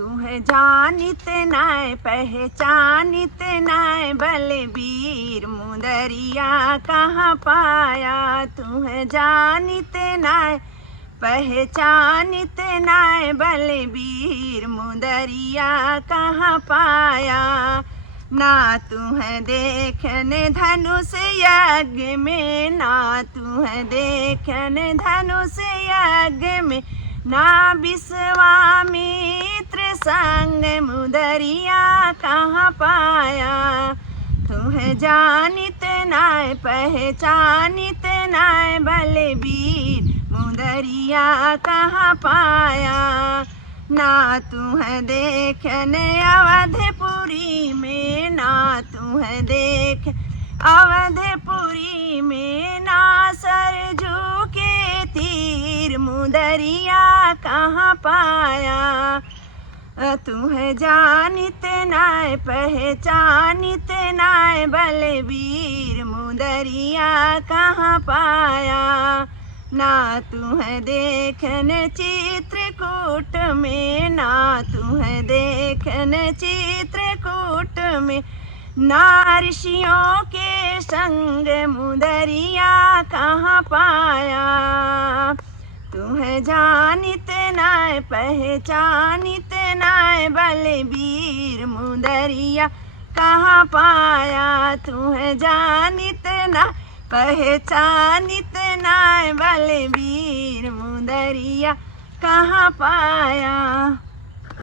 तुह जानित नाय पहचानित नाय बलबीर मुदरिया कहाँ पाया। तुह जानित नाय पहचानित नाय बलबीर मुदरिया कहाँ पाया। ना तुह देखन धनुष यज्ञ में, ना तुह देखन धनुष यज्ञ में, ना विश्वामित्र संग मुदरिया कहाँ पाया। तुह जानित नाय पहचानित नाय बलबीर मुदरिया कहाँ पाया। ना तुह देखन अवधपुरी में, ना तुह देख अवधपुरी में, ना सरजू के तीर मुदरिया कहाँ पाया। तुह जानित नाय पहचानित नाय बलबीर मुदरिया कहाँ पाया। ना तुह देखन चित्रकूट में, ना तुह देखन चित्रकूट में, ना ऋषियों के संग मुदरिया कहाँ पाया। तुह जानित नाय पहचानित नाय बलबीर मुदरिया कहाँ पाया। तुह जानित नाय पहचानित नाय बलबीर मुदरिया कहाँ पाया।